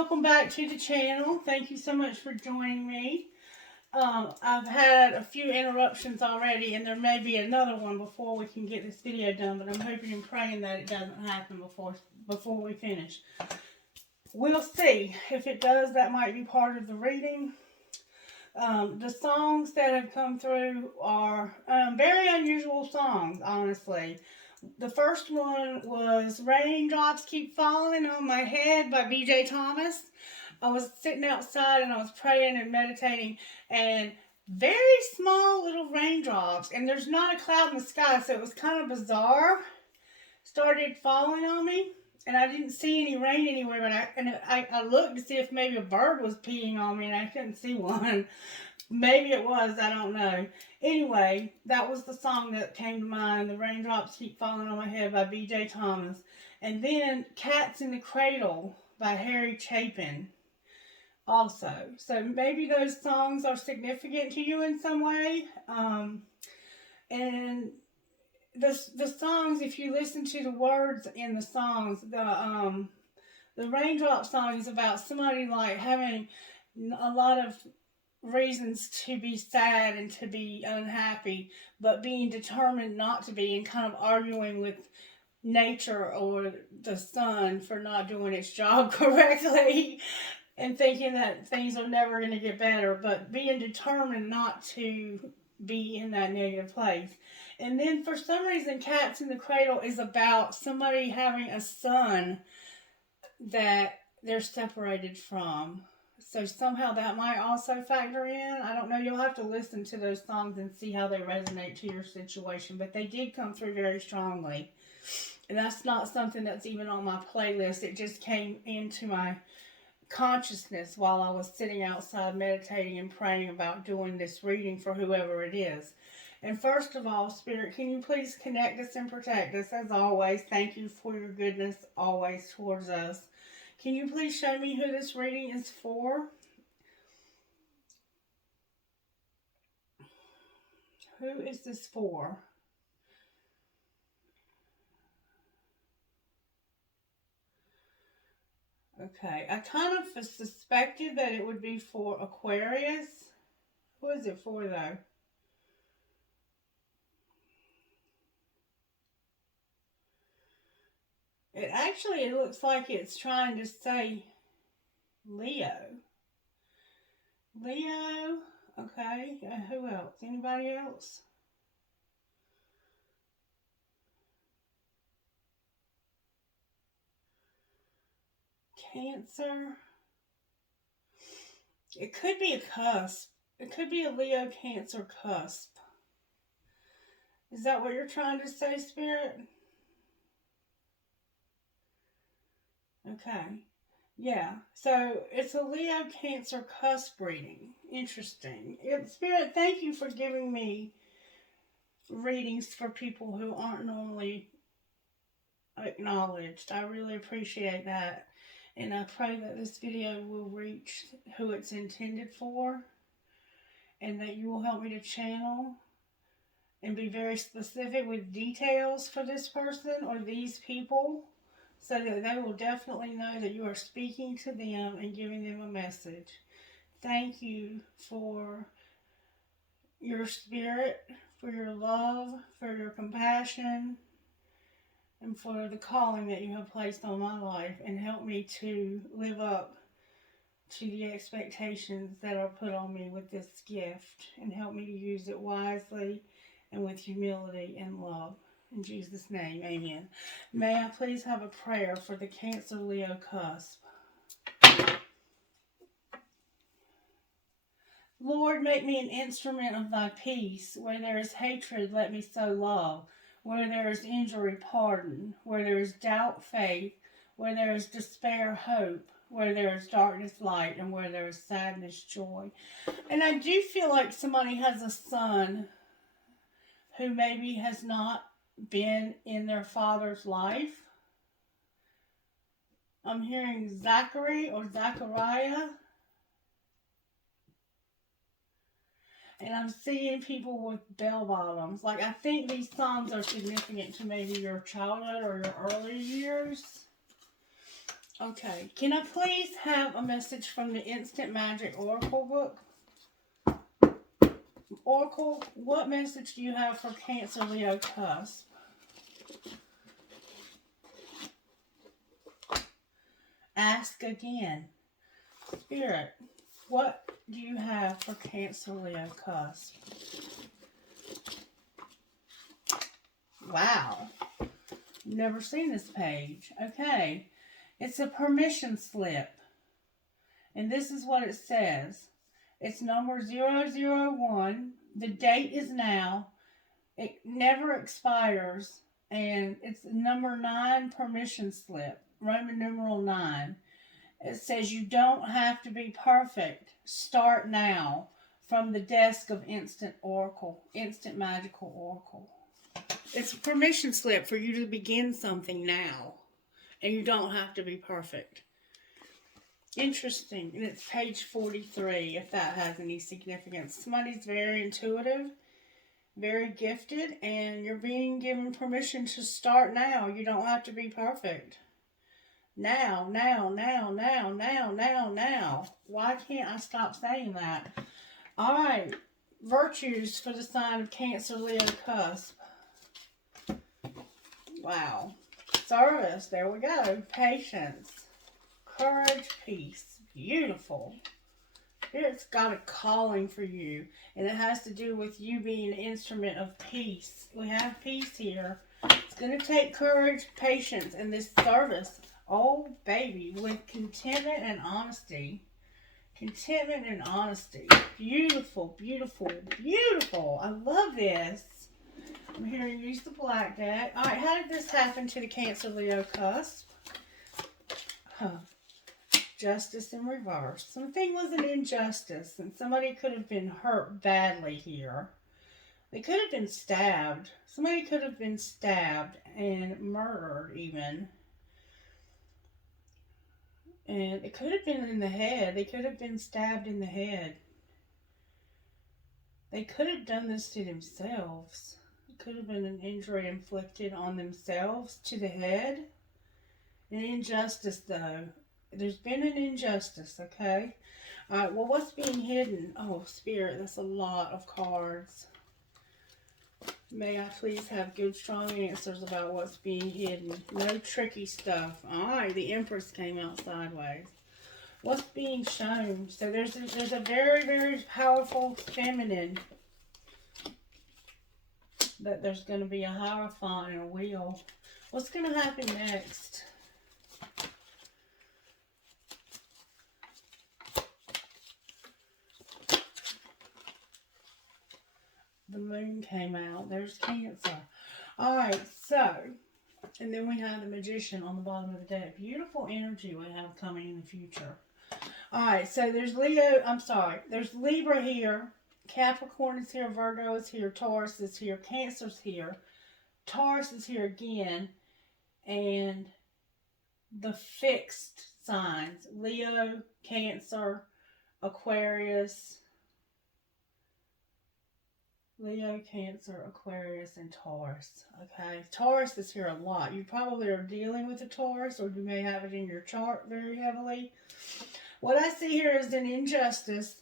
welcome back to the channel. Thank you so much for joining me. I've had a few interruptions already, and there may be another one before we can get this video done, but I'm hoping and praying that it doesn't happen before we finish. We'll see. If it does, that might be part of the reading. The songs that have come through are very unusual songs, honestly. The first one was Raindrops Keep Falling on My Head by B.J. Thomas. I was sitting outside and I was praying and meditating, and very small little raindrops, and there's not a cloud in the sky, so it was kind of bizarre, started falling on me, and I didn't see any rain anywhere, but I looked to see if maybe a bird was peeing on me, and I couldn't see one. Maybe it was, I don't know. Anyway, that was the song that came to mind, The Raindrops Keep Falling on My Head by B.J. Thomas. And then Cats in the Cradle by Harry Chapin also. So maybe those songs are significant to you in some way. And the songs, if you listen to the words in the songs, the Raindrop song is about somebody like having a lot of reasons to be sad and to be unhappy, but being determined not to be, and kind of arguing with nature or the sun for not doing its job correctly, and thinking that things are never going to get better, but being determined not to be in that negative place. And then for some reason, Cats in the Cradle is about somebody having a son that they're separated from. So somehow that might also factor in. I don't know. You'll have to listen to those songs and see how they resonate to your situation. But they did come through very strongly. And that's not something that's even on my playlist. It just came into my consciousness while I was sitting outside meditating and praying about doing this reading for whoever it is. And first of all, Spirit, can you please connect us and protect us? As always, thank you for your goodness always towards us. Can you please show me who this reading is for? Who is this for? Okay, I kind of suspected that it would be for Aquarius. Who is it for, though? It looks like it's trying to say Leo. Leo, okay. Who else? Anybody else? Cancer. It could be a cusp. It could be a Leo Cancer cusp. Is that what you're trying to say, Spirit? Okay. Yeah. So it's a Leo Cancer cusp reading. Interesting. Spirit, thank you for giving me readings for people who aren't normally acknowledged. I really appreciate that. And I pray that this video will reach who it's intended for, and that you will help me to channel and be very specific with details for this person or these people, so that they will definitely know that you are speaking to them and giving them a message. Thank you for your spirit, for your love, for your compassion, and for the calling that you have placed on my life, and help me to live up to the expectations that are put on me with this gift, and help me to use it wisely and with humility and love. In Jesus' name, amen. May I please have a prayer for the Cancer Leo cusp? Lord, make me an instrument of thy peace. Where there is hatred, let me sow love. Where there is injury, pardon. Where there is doubt, faith. Where there is despair, hope. Where there is darkness, light. And where there is sadness, joy. And I do feel like somebody has a son who maybe has not been in their father's life. I'm hearing Zachary or Zachariah. And I'm seeing people with bell bottoms. Like, I think these songs are significant to maybe your childhood or your early years. Okay, can I please have a message from the Instant Magic Oracle book? Oracle, what message do you have for Cancer, Leo, Cusp? Ask again. Spirit, what do you have for Cancer, Leo, Cusp? Wow. Never seen this page. Okay. It's a permission slip. And this is what it says. It's number 001. The date is now. It never expires. And it's number 9 permission slip. Roman numeral 9. It says you don't have to be perfect. Start now. From the desk of Instant Oracle. Instant Magical Oracle. It's a permission slip for you to begin something now. And you don't have to be perfect. Interesting. And it's page 43, if that has any significance. Somebody's very intuitive, very gifted, and you're being given permission to start now. You don't have to be perfect. Now, now, now, now, now, now, now. Why can't I stop saying that? All right. Virtues for the sign of Cancer, Leo, Cusp. Wow. Service. There we go. Patience. Courage. Peace. Beautiful. Spirit's got a calling for you. And it has to do with you being an instrument of peace. We have peace here. It's going to take courage, patience, and this service. Oh, baby. With contentment and honesty. Contentment and honesty. Beautiful, beautiful, beautiful. I love this. I'm here to use the black deck. Alright, how did this happen to the Cancer, Leo, Cusp? Justice in reverse. Something was an injustice, and somebody could have been hurt badly here. They could have been stabbed. Somebody could have been stabbed and murdered, even. And it could have been in the head. They could have been stabbed in the head. They could have done this to themselves. Could have been an injury inflicted on themselves to the head. An injustice, though. There's been an injustice, okay? Alright, well, what's being hidden? Oh, Spirit, that's a lot of cards. May I please have good, strong answers about what's being hidden. No tricky stuff. Alright, the Empress came out sideways. What's being shown? So there's a very, very powerful feminine. That there's going to be a Hierophant and a wheel. What's going to happen next? The moon came out. There's Cancer. Alright, so. And then we have the Magician on the bottom of the deck. Beautiful energy we have coming in the future. Alright, so there's Leo. I'm sorry. There's Libra here. Capricorn is here, Virgo is here, Taurus is here, Cancer's here, Taurus is here again, and the fixed signs, Leo, Cancer, Aquarius, and Taurus, okay? Taurus is here a lot. You probably are dealing with a Taurus, or you may have it in your chart very heavily. What I see here is an injustice.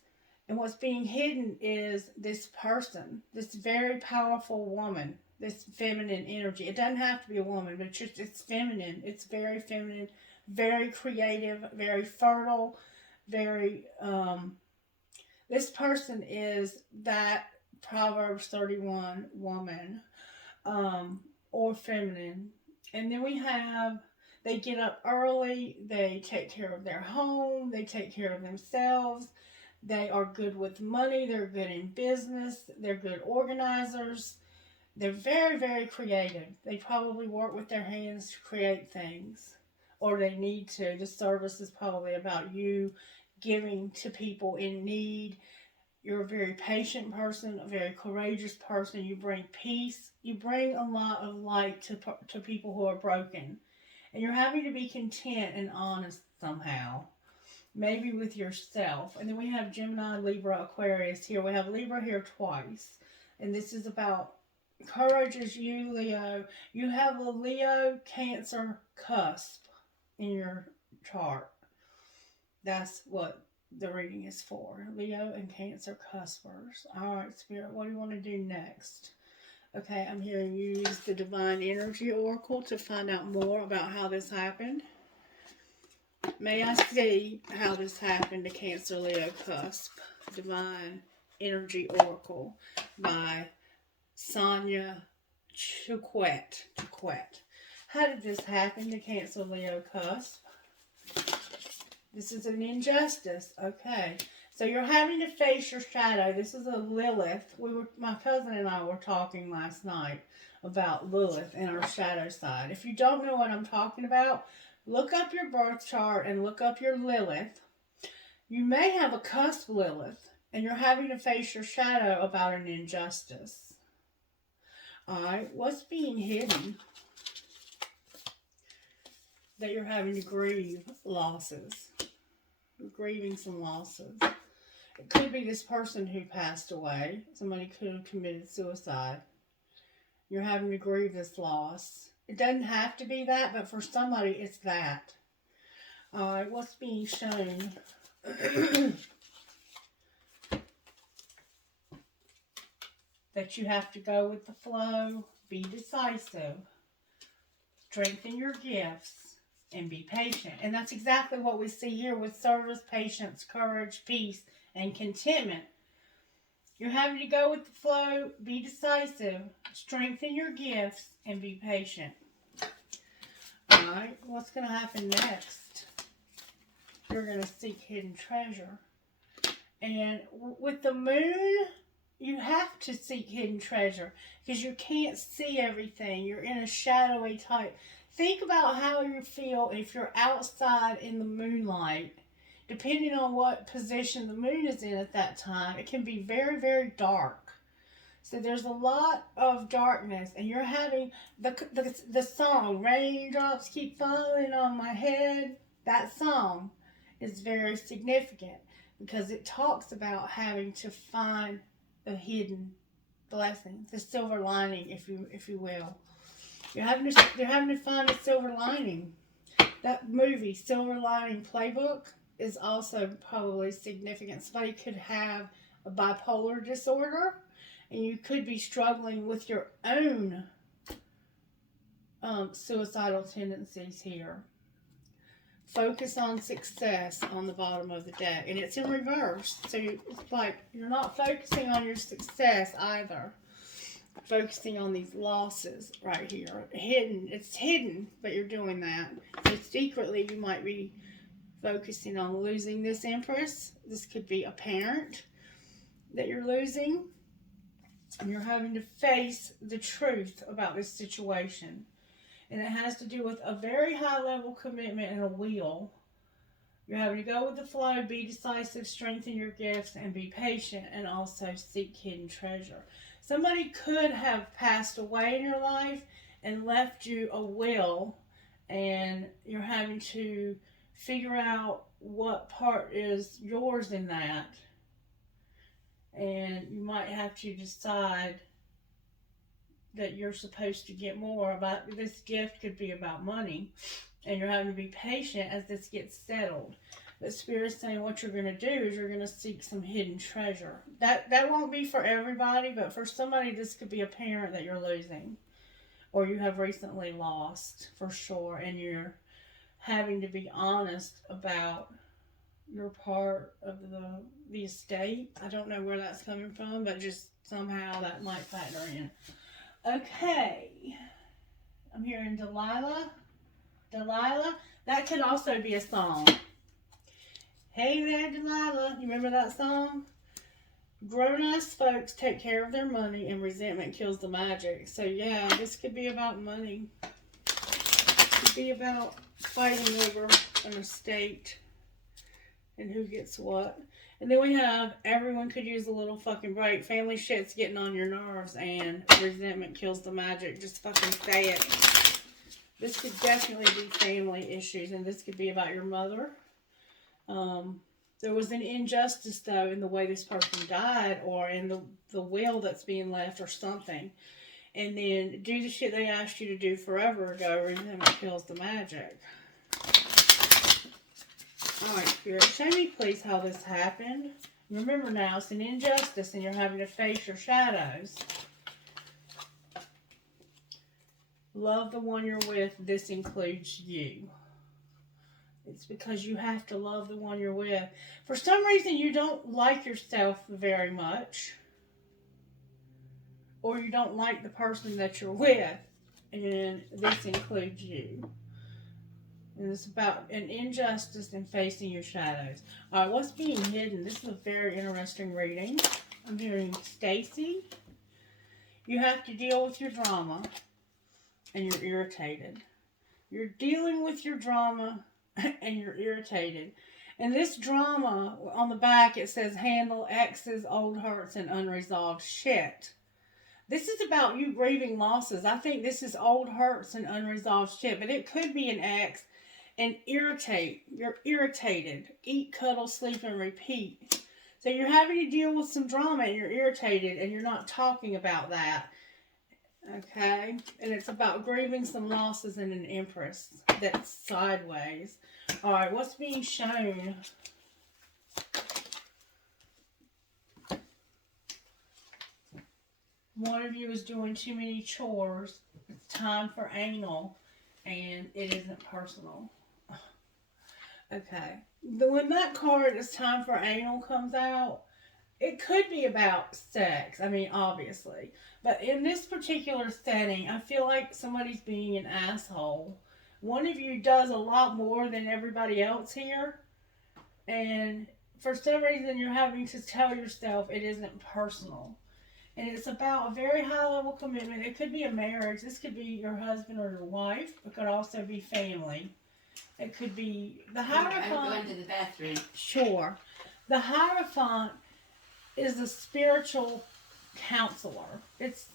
And what's being hidden is this person, this very powerful woman, this feminine energy. It doesn't have to be a woman, but it's feminine. It's very feminine, very creative, very fertile, very, this person is that Proverbs 31 woman, or feminine. And then we have, they get up early, they take care of their home, they take care of themselves. They are good with money. They're good in business. They're good organizers. They're very, very creative. They probably work with their hands to create things. Or they need to. The service is probably about you giving to people in need. You're a very patient person, a very courageous person. You bring peace. You bring a lot of light to people who are broken. And you're having to be content and honest somehow. Maybe with yourself. And then we have Gemini, Libra, Aquarius here. We have Libra here twice. And this is about courage is you, Leo. You have a Leo, Cancer, Cusp in your chart. That's what the reading is for. Leo and Cancer cuspers. Alright, Spirit, what do you want to do next? Okay, I'm hearing you use the Divine Energy Oracle to find out more about how this happened. May I see how this happened to Cancer, Leo, Cusp? Divine Energy Oracle by Sonia Chukwet. How did this happen to Cancer, Leo, Cusp? This is an injustice. Okay. So you're having to face your shadow. This is a Lilith. My cousin and I were talking last night about Lilith and our shadow side. If you don't know what I'm talking about, look up your birth chart and look up your Lilith. You may have a cusp Lilith, and you're having to face your shadow about an injustice. Alright, what's being hidden that you're having to grieve losses? You're grieving some losses. It could be this person who passed away. Somebody could have committed suicide. You're having to grieve this loss. It doesn't have to be that, but for somebody, it's that. Alright, what's being shown? That you have to go with the flow, be decisive, strengthen your gifts, and be patient. And that's exactly what we see here with service, patience, courage, peace, and contentment. You're having to go with the flow, be decisive, strengthen your gifts, and be patient. Alright, what's going to happen next? You're going to seek hidden treasure. And with the moon, you have to seek hidden treasure because you can't see everything. You're in a shadowy type. Think about how you feel if you're outside in the moonlight. Depending on what position the moon is in at that time, it can be very, very dark. So there's a lot of darkness, and you're having the song, Raindrops Keep Falling on My Head. That song is very significant because it talks about having to find the hidden blessing, the silver lining, if you will. You're having to find a silver lining. That movie, Silver Lining Playbook, is also probably significant. Somebody could have a bipolar disorder, and you could be struggling with your own suicidal tendencies here. Focus on success on the bottom of the deck, and it's in reverse. So it's like you're not focusing on your success either. Focusing on these losses right here. Hidden. It's hidden, but you're doing that. So secretly, you might be focusing on losing this Empress. This could be a parent that you're losing. And you're having to face the truth about this situation. And it has to do with a very high level commitment and a will. You're having to go with the flow, be decisive, strengthen your gifts, and be patient, and also seek hidden treasure. Somebody could have passed away in your life and left you a will, and you're having to figure out what part is yours in that. And you might have to decide that you're supposed to get more. About this gift could be about money, and you're having to be patient as this gets settled. But Spirit's saying what you're going to do is you're going to seek some hidden treasure. That won't be for everybody, but for somebody this could be a parent that you're losing, or you have recently lost for sure, and you're having to be honest about your part of the estate. I don't know where that's coming from, but just somehow that might factor in. Okay, I'm hearing Delilah. That could also be a song. Hey there, Delilah. You remember that song? Grown-ass folks take care of their money, and resentment kills the magic. So yeah, this could be about money. It could be about fighting over an estate and who gets what. And then we have everyone could use a little fucking break. Family shit's getting on your nerves, and resentment kills the magic. Just fucking say it. This could definitely be family issues, and this could be about your mother. There was an injustice, though, in the way this person died, or in the will that's being left, or something. And then do the shit they asked you to do forever ago. Resentment kills the magic. Alright, Spirit, show me please how this happened. Remember now, it's an injustice and you're having to face your shadows. Love the one you're with. This includes you. It's because you have to love the one you're with. For some reason, you don't like yourself very much. Or you don't like the person that you're with. And this includes you. And it's about an injustice and facing your shadows. Alright, what's being hidden? This is a very interesting reading. I'm hearing Stacy. You have to deal with your drama. And you're irritated. You're dealing with your drama and you're irritated. And this drama, on the back it says handle exes, old hurts, and unresolved shit. This is about you grieving losses. I think this is old hurts and unresolved shit. But it could be an ex and irritate. You're irritated. Eat, cuddle, sleep, and repeat. So you're having to deal with some drama and you're irritated and you're not talking about that. Okay, and it's about grieving some losses in an Empress that's sideways. Alright, what's being shown? One of you is doing too many chores. It's time for anal, and it isn't personal. Okay, when that card, it's time for anal, comes out, it could be about sex. I mean, obviously. But in this particular setting, I feel like somebody's being an asshole. One of you does a lot more than everybody else here. And for some reason, you're having to tell yourself it isn't personal. And it's about a very high-level commitment. It could be a marriage. This could be your husband or your wife. It could also be family. It could be the Hierophant. I'm going to the bathroom. Sure. The Hierophant is a spiritual counselor. It's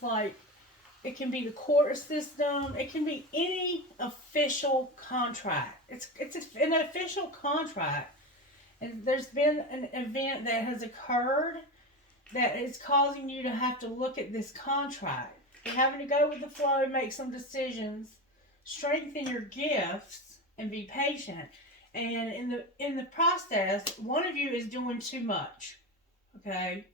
like, it can be the court system. It can be any official contract. It's an official contract. And there's been an event that has occurred that is causing you to have to look at this contract. You're having to go with the flow, make some decisions, strengthen your gifts, and be patient. And in the process, one of you is doing too much. Okay?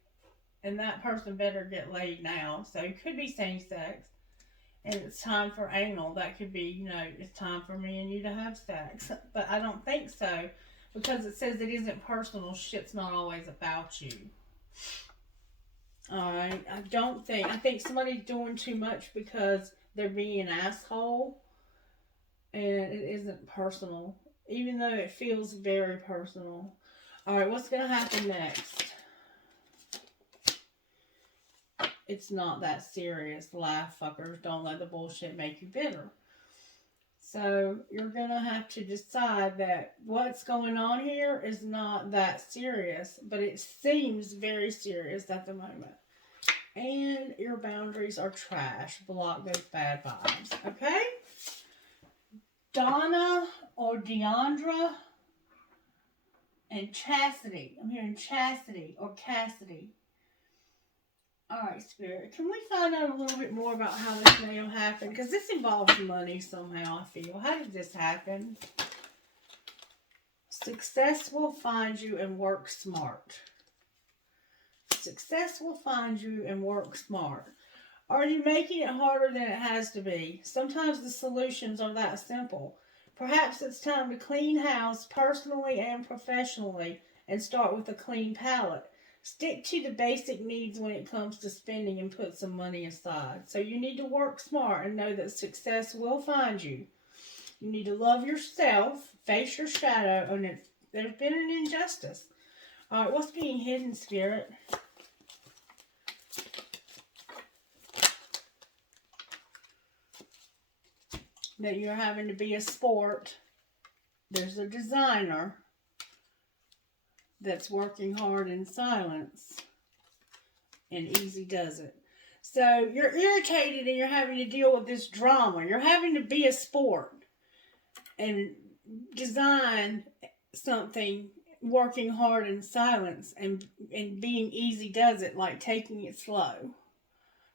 And that person better get laid now. So it could be same sex. And it's time for anal. That could be, it's time for me and you to have sex. But I don't think so. Because it says it isn't personal. Shit's not always about you. Alright. I think somebody's doing too much because they're being an asshole. And it isn't personal. Even though it feels very personal. Alright, what's going to happen next? It's not that serious. Laugh, fuckers. Don't let the bullshit make you bitter. So, you're going to have to decide that what's going on here is not that serious. But it seems very serious at the moment. And your boundaries are trash. Block those bad vibes. Okay? Donna or Deandra and Chastity. I'm hearing Chastity or Cassidy. Alright, Spirit. Can we find out a little bit more about how this may have happened? Because this involves money somehow, I feel. How did this happen? Success will find you and work smart. Success will find you and work smart. Are you making it harder than it has to be? Sometimes the solutions are that simple. Perhaps it's time to clean house personally and professionally and start with a clean palette. Stick to the basic needs when it comes to spending and put some money aside. So you need to work smart and know that success will find you. You need to love yourself, face your shadow, and there's been an injustice. All right, what's being hidden, Spirit? That you're having to be a sport. There's a designer that's working hard in silence, and easy does it. So you're irritated and you're having to deal with this drama. You're having to be a sport and design something, working hard in silence, and being easy does it, like taking it slow.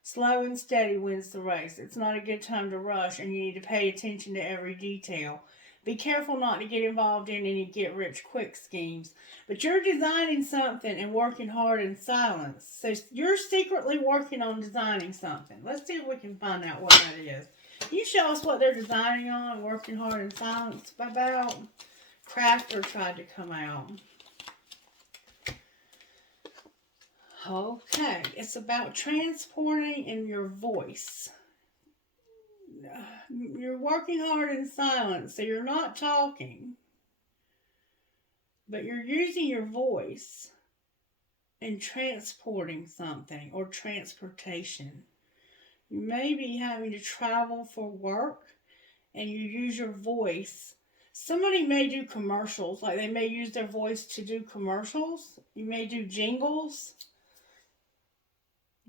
Slow and steady wins the race. It's not a good time to rush, and you need to pay attention to every detail. Be careful not to get involved in any get-rich-quick schemes. But you're designing something and working hard in silence. So you're secretly working on designing something. Let's see if we can find out what that is. Can you show us what they're designing on, working hard in silence about? Crafter tried to come out. Okay, it's about transporting in your voice. You're working hard in silence, so you're not talking, but you're using your voice and transporting something or transportation. You may be having to travel for work and you use your voice. Somebody may do commercials, like they may use their voice to do commercials. You may do jingles.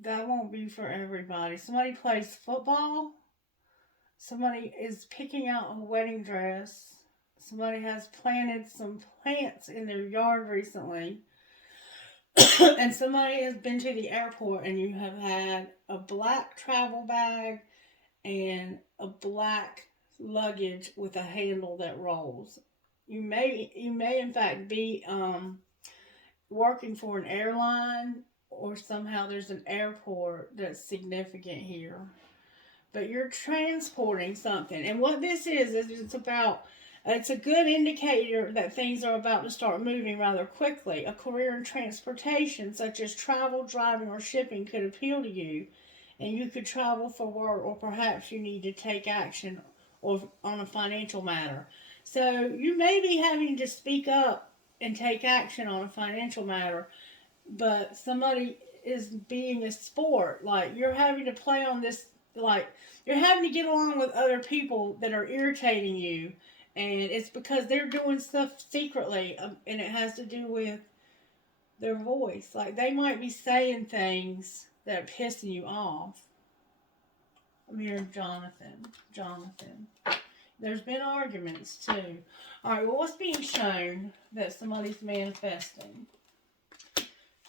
That won't be for everybody. Somebody plays football. Somebody is picking out a wedding dress. Somebody has planted some plants in their yard recently. And somebody has been to the airport and you have had a black travel bag and a black luggage with a handle that rolls. You may in fact be working for an airline, or somehow there's an airport that's significant here. But you're transporting something. And what this is it's a good indicator that things are about to start moving rather quickly. A career in transportation, such as travel, driving, or shipping, could appeal to you. And you could travel for work, or perhaps you need to take action or on a financial matter. So you may be having to speak up and take action on a financial matter, but somebody is being a sport. Like, you're having to play on this, like, you're having to get along with other people that are irritating you, and it's because they're doing stuff secretly, and it has to do with their voice. Like, they might be saying things that are pissing you off. I'm hearing Jonathan. There's been arguments too. Alright, well, what's being shown that somebody's manifesting?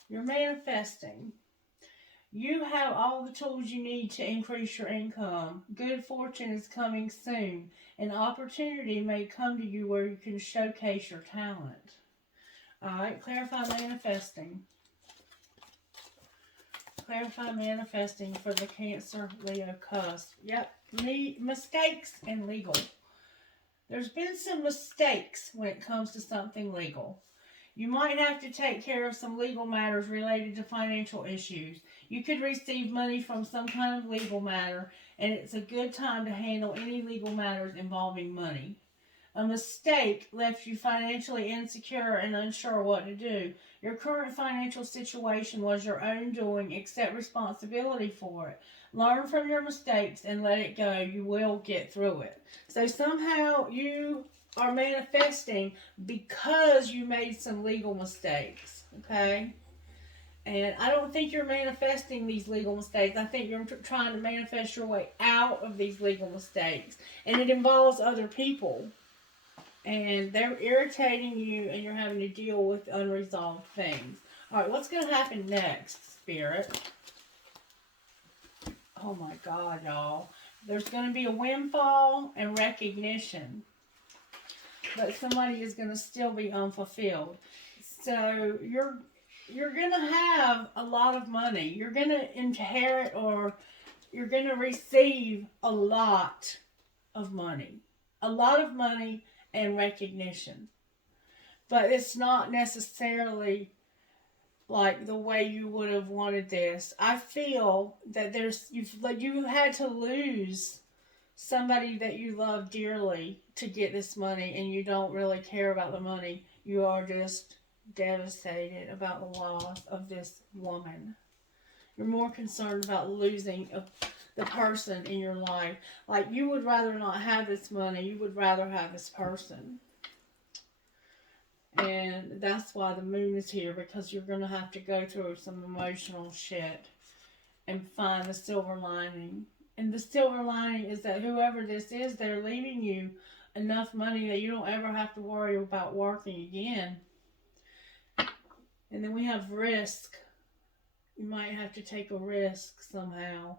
You're manifesting. You have all the tools you need to increase your income. Good fortune is coming soon. An opportunity may come to you where you can showcase your talent. Alright, clarify manifesting. Clarify manifesting for the Cancer Leo cusp. Yep, mistakes and legal. There's been some mistakes when it comes to something legal. You might have to take care of some legal matters related to financial issues. You could receive money from some kind of legal matter, and it's a good time to handle any legal matters involving money. A mistake left you financially insecure and unsure what to do. Your current financial situation was your own doing. Accept responsibility for it. Learn from your mistakes and let it go. You will get through it. So somehow you are manifesting because you made some legal mistakes. Okay? And I don't think you're manifesting these legal mistakes. I think you're trying to manifest your way out of these legal mistakes. And it involves other people. And they're irritating you, and you're having to deal with unresolved things. Alright, what's going to happen next, Spirit? Oh my God, y'all. There's going to be a windfall and recognition. But somebody is going to still be unfulfilled. So you're going to have a lot of money. You're going to inherit, or you're going to receive a lot of money. A lot of money and recognition. But it's not necessarily like the way you would have wanted this. I feel that you've had to lose somebody that you love dearly to get this money, and you don't really care about the money. You are just devastated about the loss of this woman. You're more concerned about losing the person in your life. Like, you would rather not have this money. You would rather have this person. And that's why the moon is here, because you're going to have to go through some emotional shit and find the silver lining. And the silver lining is that whoever this is, they're leaving you enough money that you don't ever have to worry about working again. And then we have risk. You might have to take a risk somehow.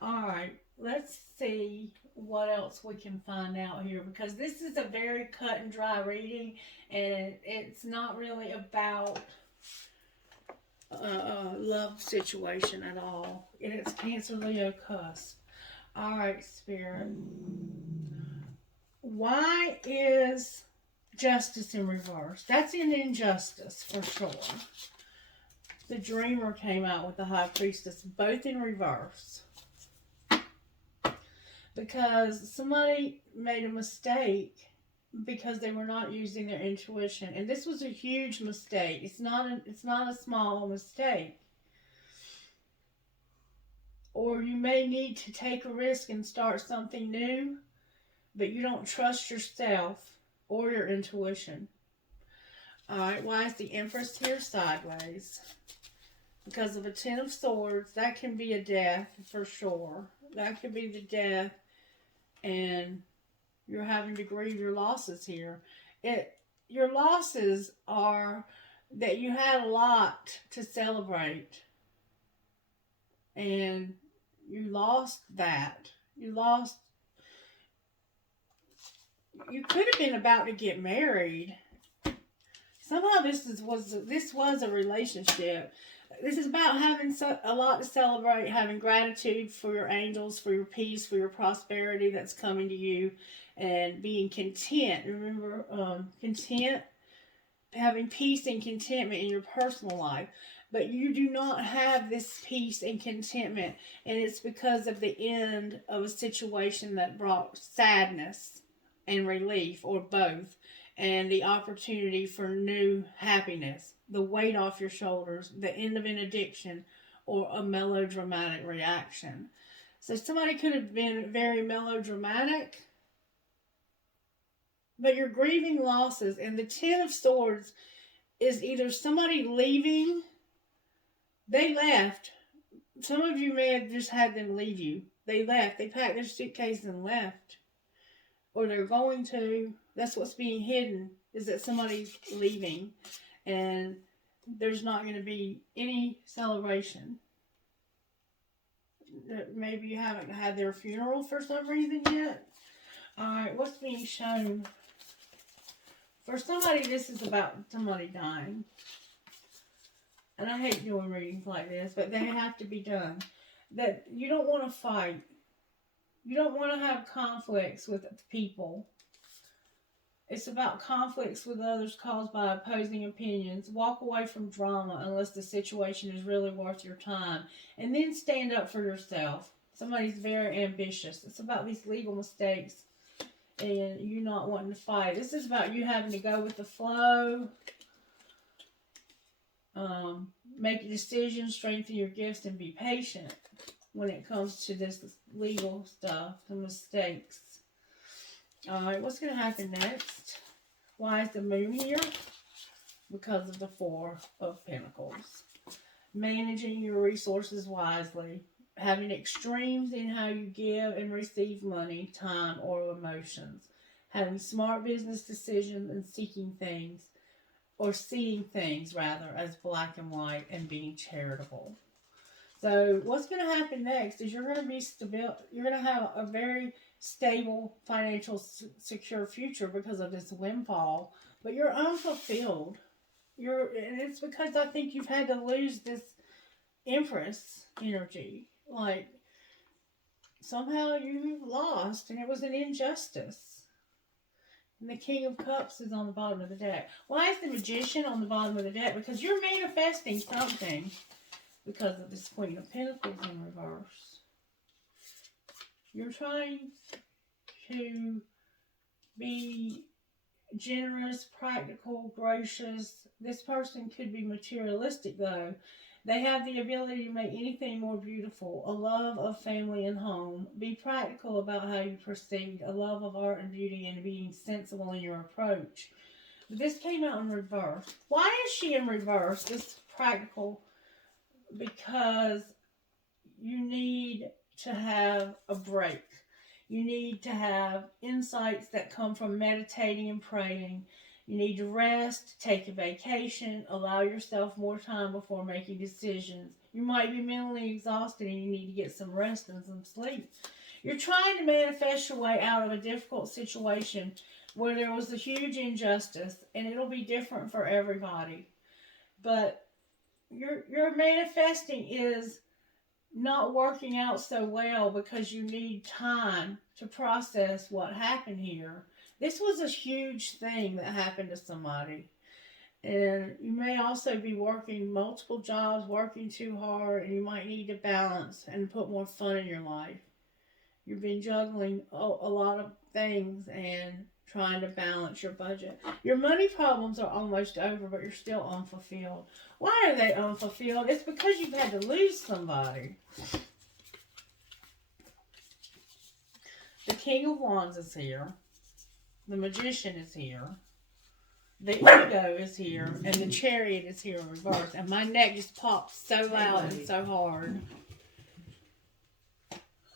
All right, let's see what else we can find out here because this is a very cut and dry reading, and it's not really about a love situation at all. And it's Cancer, Leo, Cusp. All right, Spirit. Why is justice in reverse? That's an injustice for sure. The Dreamer came out with the High Priestess, both in reverse. Because somebody made a mistake because they were not using their intuition, and this was a huge mistake. It's not a small mistake. Or you may need to take a risk and start something new, but you don't trust yourself or your intuition. All right, why is the Empress here sideways? Because of a Ten of Swords, that can be a death for sure. That could be the death, and you're having to grieve your losses here. Your losses are that you had a lot to celebrate, and you lost that. You could have been about to get married. Somehow this was a relationship. This is about having a lot to celebrate, having gratitude for your angels, for your peace, for your prosperity that's coming to you, and being content. Remember, content, having peace and contentment in your personal life. But you do not have this peace and contentment, and it's because of the end of a situation that brought sadness and relief, or both, and the opportunity for new happiness, the weight off your shoulders, the end of an addiction, or a melodramatic reaction. So somebody could have been very melodramatic, but you're grieving losses, and the Ten of Swords is either somebody leaving, they left. Some of you may have just had them leave you. They left. They packed their suitcase and left. Or they're going to. That's what's being hidden, is that somebody's leaving. And there's not going to be any celebration. Maybe you haven't had their funeral for some reason yet. Alright, what's being shown? For somebody, this is about somebody dying. And I hate doing readings like this, but they have to be done. That you don't want to fight. You don't want to have conflicts with people. It's about conflicts with others caused by opposing opinions. Walk away from drama unless the situation is really worth your time. And then stand up for yourself. Somebody's very ambitious. It's about these legal mistakes and you not wanting to fight. This is about you having to go with the flow. Make a decision, strengthen your gifts, and be patient when it comes to this legal stuff, the mistakes. Alright, what's going to happen next? Why is the moon here? Because of the Four of Pentacles. Managing your resources wisely. Having extremes in how you give and receive money, time, or emotions. Having smart business decisions and seeking things, or seeing things rather, as black and white, and being charitable. So what's going to happen next is you're going to be stable. You're going to have a very stable, financial, secure future because of this windfall. But you're unfulfilled. And it's because I think you've had to lose this Empress energy. Like, somehow you lost, and it was an injustice. And the King of Cups is on the bottom of the deck. Why is the Magician on the bottom of the deck? Because you're manifesting something. Because of this Queen of Pentacles in reverse. You're trying to be generous, practical, gracious. This person could be materialistic, though. They have the ability to make anything more beautiful. A love of family and home. Be practical about how you proceed. A love of art and beauty, and being sensible in your approach. But this came out in reverse. Why is she in reverse? This practical. Because you need to have a break. You need to have insights that come from meditating and praying. You need to rest, take a vacation, allow yourself more time before making decisions. You might be mentally exhausted and you need to get some rest and some sleep. You're trying to manifest your way out of a difficult situation where there was a huge injustice, and it'll be different for everybody. But your manifesting is not working out so well because you need time to process what happened here. This was a huge thing that happened to somebody. And you may also be working multiple jobs, working too hard, and you might need to balance and put more fun in your life. You've been juggling a lot of things and trying to balance your budget. Your money problems are almost over, but you're still unfulfilled. Why are they unfulfilled? It's because you've had to lose somebody. The King of Wands is here. The Magician is here. The Ego is here. And the Chariot is here in reverse. And my neck just popped so loud and so hard.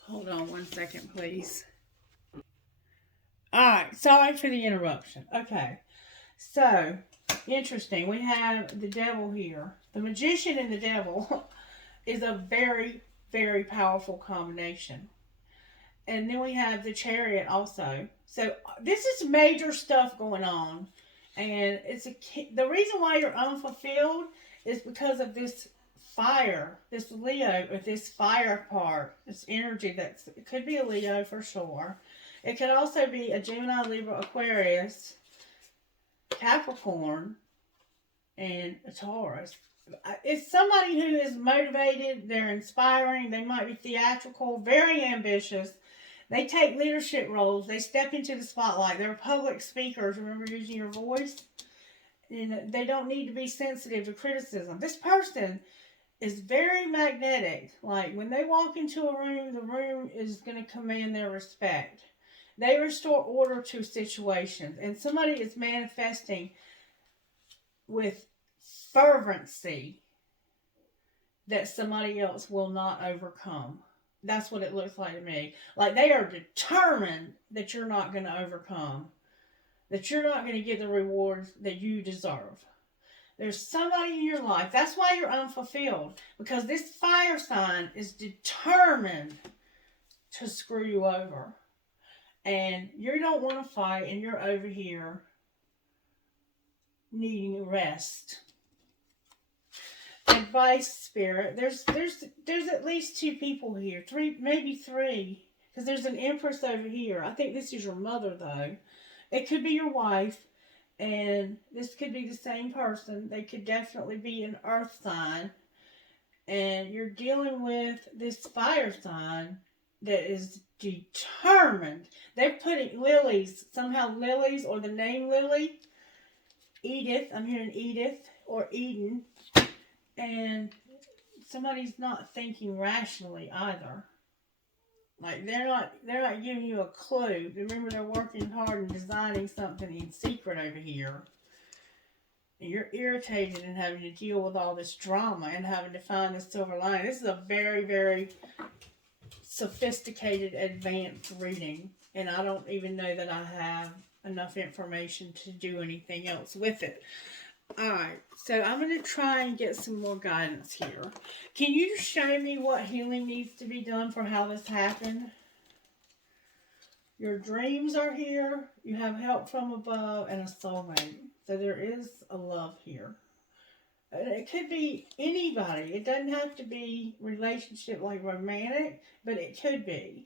Hold on one second, please. Alright, sorry for the interruption. Okay, so, interesting. We have the Devil here. The Magician and the Devil is a very, very powerful combination. And then we have the Chariot also. So, this is major stuff going on. And the reason why you're unfulfilled is because of this fire, this Leo, or this fire part, this energy it could be a Leo for sure. It could also be a Gemini, Libra, Aquarius, Capricorn, and a Taurus. It's somebody who is motivated, they're inspiring, they might be theatrical, very ambitious. They take leadership roles, they step into the spotlight, they're public speakers, remember using your voice? And they don't need to be sensitive to criticism. This person is very magnetic. Like, when they walk into a room, the room is going to command their respect. They restore order to situations. And somebody is manifesting with fervency that somebody else will not overcome. That's what it looks like to me. Like, they are determined that you're not going to overcome. That you're not going to get the rewards that you deserve. There's somebody in your life. That's why you're unfulfilled. Because this fire sign is determined to screw you over. And you don't want to fight, and you're over here needing rest. Advice, Spirit. There's at least 2 people here. 3, maybe 3. Because there's an Empress over here. I think this is your mother, though. It could be your wife. And this could be the same person. They could definitely be an earth sign. And you're dealing with this fire sign that is determined. They're putting lilies, somehow lilies, or the name Lily. Edith, I'm hearing Edith, or Eden. And somebody's not thinking rationally either. Like, they're not giving you a clue. Remember, they're working hard and designing something in secret over here. And you're irritated and having to deal with all this drama and having to find the silver lining. This is a very, very sophisticated, advanced reading. And I don't even know that I have enough information to do anything else with it. Alright, so I'm going to try and get some more guidance here. Can you show me what healing needs to be done for how this happened? Your dreams are here. You have help from above and a soulmate. So there is a love here. It could be anybody. It doesn't have to be relationship like romantic, but it could be.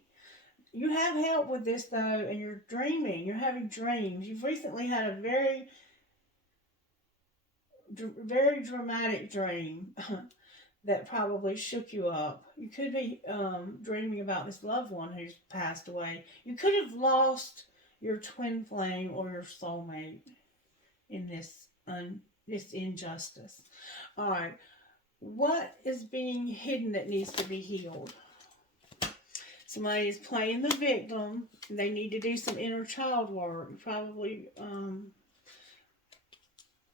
You have help with this though, and you're dreaming. You're having dreams. You've recently had a very dramatic dream that probably shook you up. You could be dreaming about this loved one who's passed away. You could have lost your twin flame or your soulmate in this injustice. All right, what is being hidden that needs to be healed? Somebody is playing the victim. They need to do some inner child work. Probably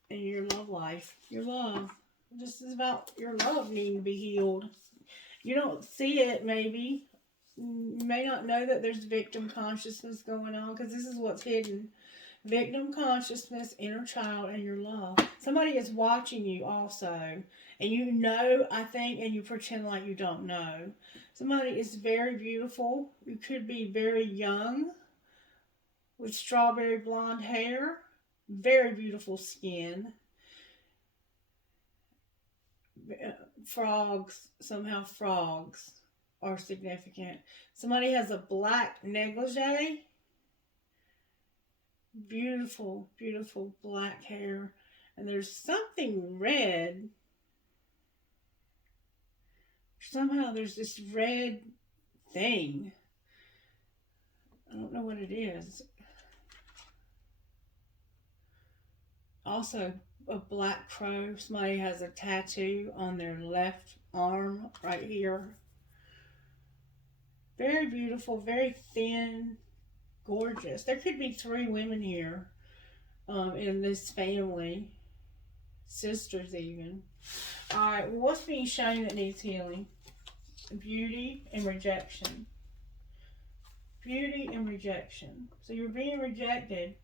in your love life. Your love. This is about your love needing to be healed. You don't see it, maybe. You may not know that there's victim consciousness going on, because this is what's hidden. victim consciousness, inner child, and your love. Somebody is watching you also. And you know, I think, and you pretend like you don't know. Somebody is very beautiful. You could be very young with strawberry blonde hair. Very beautiful skin. Frogs, somehow frogs are significant. Somebody has a black negligee. Beautiful, beautiful black hair. And there's something red. Somehow there's this red thing. I don't know what it is. Also, a black crow. Somebody has a tattoo on their left arm right here. Very beautiful, very thin, gorgeous. There could be 3 women here in this family. Sisters even. Alright, what's being shown that needs healing? Beauty and rejection. Beauty and rejection. So you're being rejected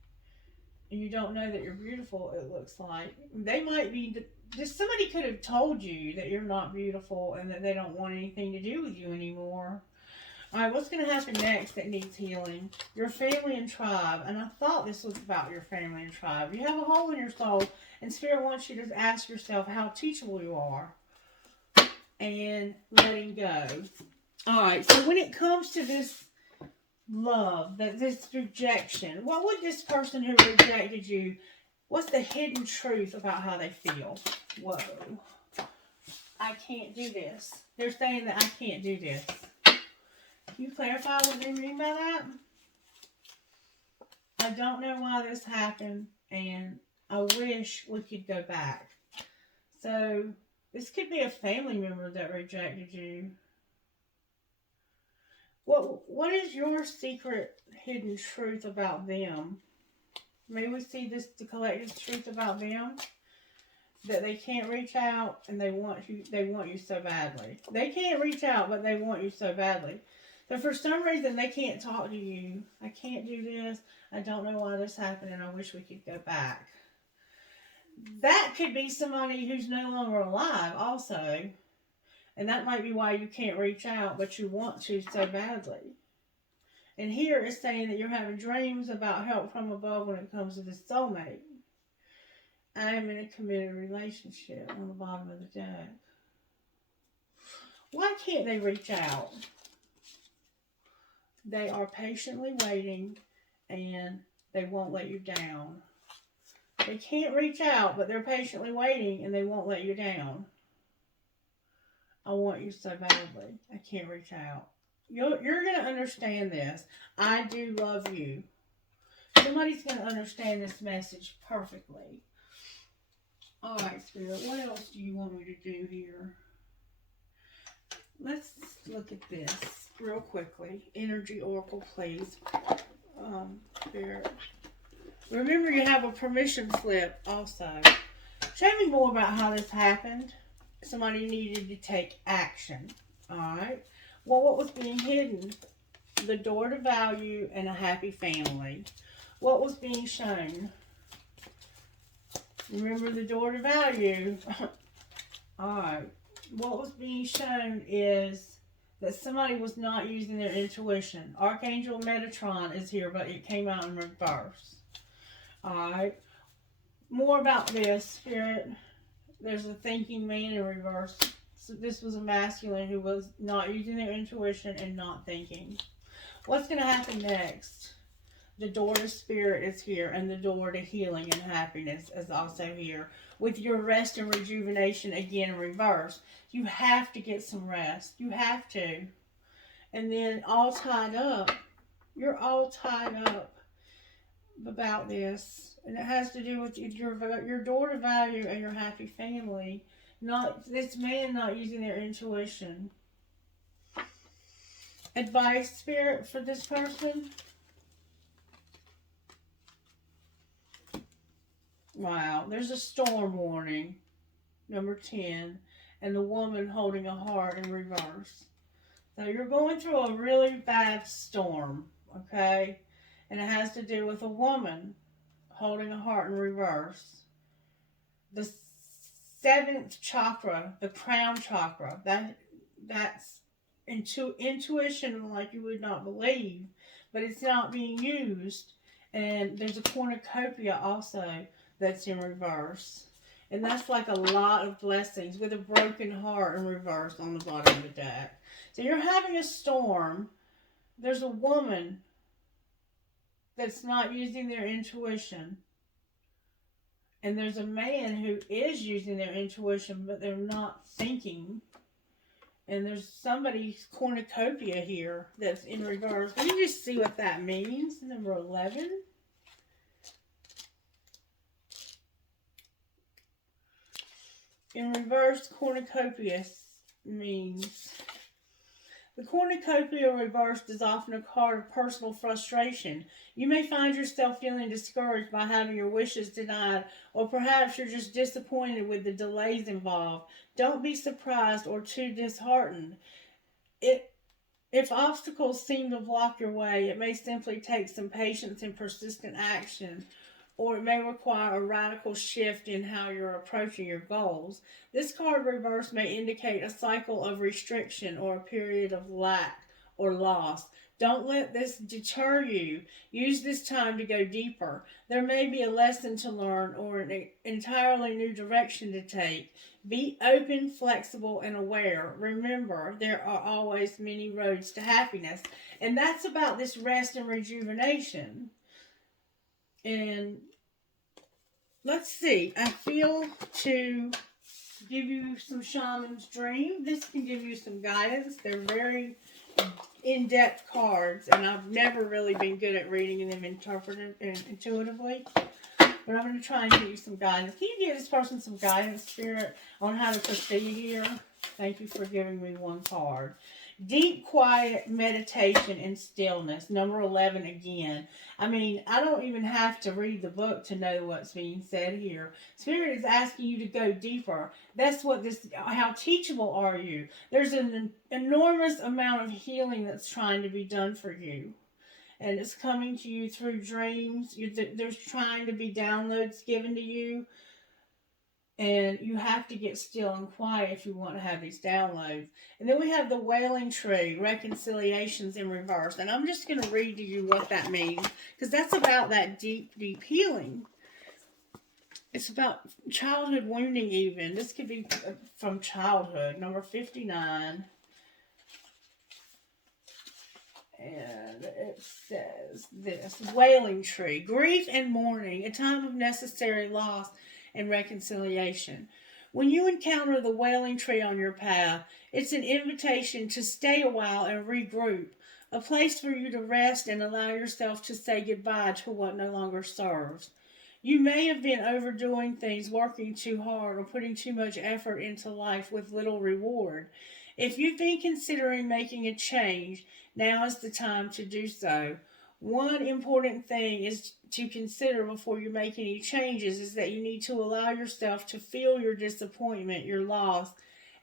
and you don't know that you're beautiful, it looks like. They might be, just somebody could have told you that you're not beautiful and that they don't want anything to do with you anymore. Alright, what's going to happen next that needs healing? Your family and tribe. And I thought this was about your family and tribe. You have a hole in your soul, and Spirit wants you to ask yourself how teachable you are. And letting go. Alright, so when it comes to this love, this rejection, what would this person who rejected you, what's the hidden truth about how they feel? Whoa. I can't do this. They're saying that I can't do this. Can you clarify what they mean by that? I don't know why this happened, and I wish we could go back. So, this could be a family member that rejected you. What is your secret hidden truth about them? May we see the collective truth about them? That they can't reach out and they want you so badly. They can't reach out, but they want you so badly. So for some reason, they can't talk to you. I can't do this. I don't know why this happened, and I wish we could go back. That could be somebody who's no longer alive also. And that might be why you can't reach out, but you want to so badly. And here it's saying that you're having dreams about help from above when it comes to the soulmate. I am in a committed relationship on the bottom of the deck. Why can't they reach out? They are patiently waiting, and they won't let you down. They can't reach out, but they're patiently waiting, and they won't let you down. I want you so badly. I can't reach out. You're going to understand this. I do love you. Somebody's going to understand this message perfectly. All right, Spirit, what else do you want me to do here? Let's look at this real quickly. Energy Oracle, please. Spirit. Remember, you have a permission slip also. Show me more about how this happened. Somebody needed to take action. Alright. Well, what was being hidden? The door to value and a happy family. What was being shown? Remember the door to value. Alright. What was being shown is that somebody was not using their intuition. Archangel Metatron is here, but it came out in reverse. Alright. More about this, Spirit. There's a thinking man in reverse. So this was a masculine who was not using their intuition and not thinking. What's going to happen next? The door to spirit is here, and the door to healing and happiness is also here. With your rest and rejuvenation again in reverse. You have to get some rest. You have to. And then all tied up. You're all tied up about this. And it has to do with your door to value and your happy family. Not this man not using their intuition. Advice, Spirit, for this person? Wow, there's a storm warning. Number 10. And the woman holding a heart in reverse. So you're going through a really bad storm, okay? And it has to do with a woman. holding a heart in reverse. The seventh chakra, the crown chakra, that's intuition like you would not believe, but it's not being used. And there's a cornucopia also that's in reverse. And that's like a lot of blessings with a broken heart in reverse on the bottom of the deck. So you're having a storm. There's a woman that's not using their intuition. And there's a man who is using their intuition, but they're not thinking. And there's somebody's cornucopia here that's in reverse. Let me just see what that means. Number 11. In reverse, cornucopia means... The cornucopia reversed is often a card of personal frustration. You may find yourself feeling discouraged by having your wishes denied, or perhaps you're just disappointed with the delays involved. Don't be surprised or too disheartened. If obstacles seem to block your way, it may simply take some patience and persistent action, or it may require a radical shift in how you're approaching your goals. This card reverse may indicate a cycle of restriction or a period of lack or loss. Don't let this deter you. Use this time to go deeper. There may be a lesson to learn or an entirely new direction to take. Be open, flexible, and aware. Remember, there are always many roads to happiness. And that's about this rest and rejuvenation. And let's see, I feel to give you some shaman's dream. This can give you some guidance. They're very in-depth cards, and I've never really been good at reading them intuitively. But I'm going to try and give you some guidance. Can you give this person some guidance, Spirit, on how to proceed here? Thank you for giving me one card. Deep, quiet meditation and stillness. Number 11 again. I mean, I don't even have to read the book to know what's being said here. Spirit is asking you to go deeper. That's what this, how teachable are you? There's an enormous amount of healing that's trying to be done for you. And it's coming to you through dreams. There's trying to be downloads given to you. And you have to get still and quiet if you want to have these downloads. And then we have the Wailing tree, reconciliations in reverse. And I'm just going to read to you what that means, because that's about that deep, deep healing. It's about childhood wounding even. This could be from childhood. Number 59. And it says this. Wailing tree. Grief and mourning. A time of necessary loss and reconciliation. When you encounter the wailing tree on your path, it's an invitation to stay a while and regroup, a place for you to rest and allow yourself to say goodbye to what no longer serves. You may have been overdoing things, working too hard, or putting too much effort into life with little reward. If you've been considering making a change, now is the time to do so. One important thing is to consider before you make any changes is that you need to allow yourself to feel your disappointment, your loss,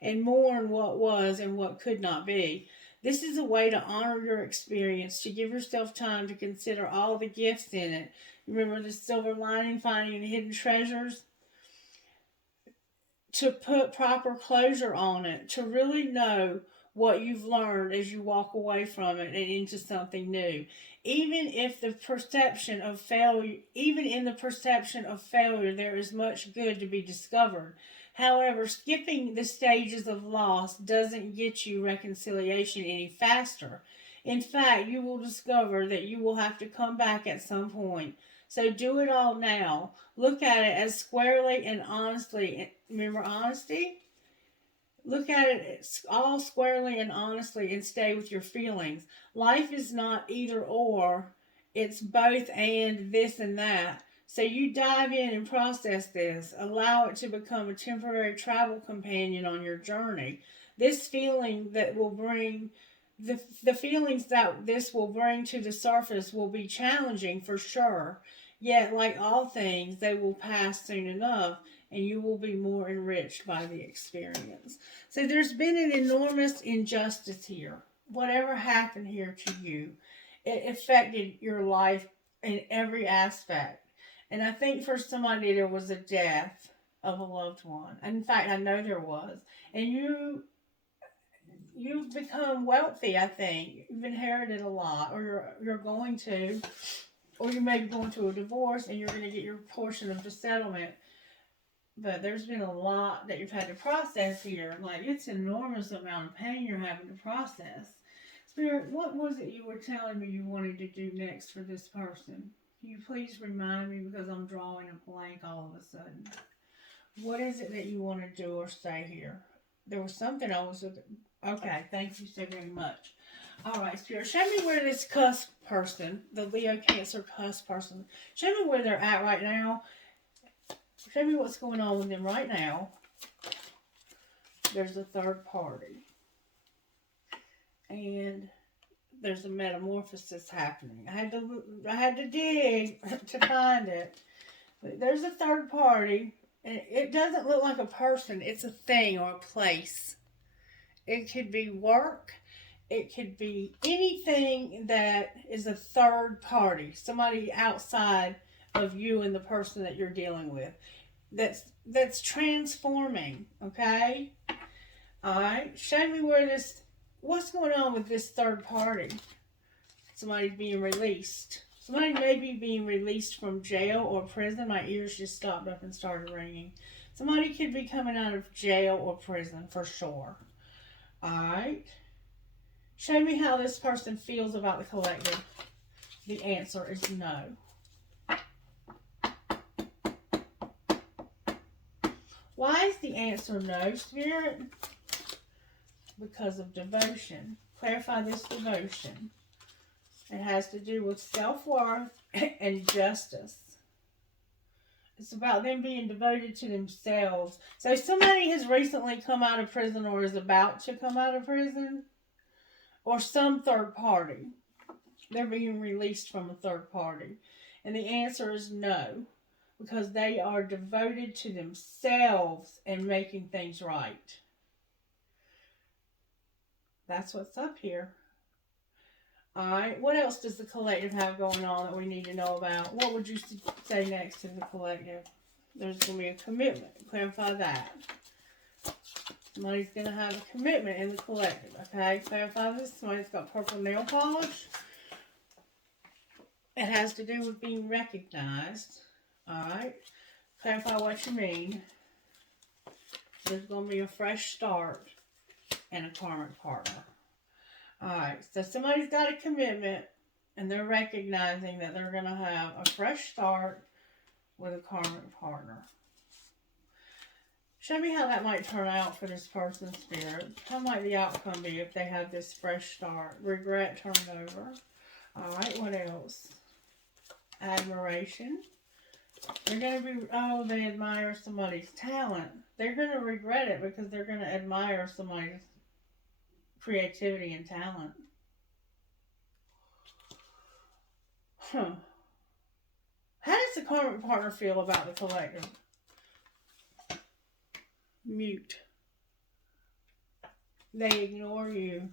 and mourn what was and what could not be. This is a way to honor your experience, to give yourself time to consider all the gifts in it. Remember the silver lining, finding the hidden treasures? To put proper closure on it, to really know what you've learned as you walk away from it and into something new. Even in the perception of failure, there is much good to be discovered. However, skipping the stages of loss doesn't get you reconciliation any faster. In fact, you will discover that you will have to come back at some point. So do it all now. Look at it as squarely and honestly. Remember honesty? Look at it all squarely and honestly and stay with your feelings. Life is not either or. It's both and this and that. So you dive in and process this. Allow it to become a temporary travel companion on your journey. This feeling that will bring, the feelings that this will bring to the surface will be challenging for sure. Yet, like all things, they will pass soon enough, and you will be more enriched by the experience. So there's been an enormous injustice here. Whatever happened here to you, it affected your life in every aspect. And I think for somebody there was a death of a loved one. In fact, I know there was. And you've become wealthy, I think. You've inherited a lot, or you're going to, or you may be going to a divorce and you're going to get your portion of the settlement. But there's been a lot that you've had to process here. Like, it's an enormous amount of pain you're having to process. Spirit, what was it you were telling me you wanted to do next for this person? Can you please remind me, because I'm drawing a blank all of a sudden. What is it that you want to do or say here? There was something I was... Okay, thank you so very much. All right, Spirit, show me where this Cusp person, the Leo Cancer Cusp person, show me where they're at right now. Show me what's going on with them right now. There's a third party. And there's a metamorphosis happening. I had to dig to find it. But there's a third party. And it doesn't look like a person. It's a thing or a place. It could be work. It could be anything that is a third party. Somebody outside of you and the person that you're dealing with. That's transforming. Okay? Alright. Show me where this... What's going on with this third party? Somebody's being released. Somebody may be being released from jail or prison. My ears just stopped up and started ringing. Somebody could be coming out of jail or prison for sure. Alright. Show me how this person feels about the collective. The answer is no. Why is the answer no, Spirit? Because of devotion. Clarify this devotion. It has to do with self-worth and justice. It's about them being devoted to themselves. So somebody has recently come out of prison or is about to come out of prison. Or some third party. They're being released from a third party. And the answer is no. Because they are devoted to themselves and making things right. That's what's up here. Alright, what else does the collective have going on that we need to know about? What would you say next to the collective? There's going to be a commitment. Clarify that. Somebody's going to have a commitment in the collective. Okay, clarify this. Somebody's got purple nail polish. It has to do with being recognized. Alright, clarify what you mean. There's going to be a fresh start and a karmic partner. Alright, so somebody's got a commitment and they're recognizing that they're going to have a fresh start with a karmic partner. Show me how that might turn out for this person's spirit. How might the outcome be if they have this fresh start? Regret turned over. Alright, what else? Admiration. They're going to be, oh, they admire somebody's talent. They're going to regret it because they're going to admire somebody's creativity and talent. How does the karmic partner feel about the collective? Mute. They ignore you.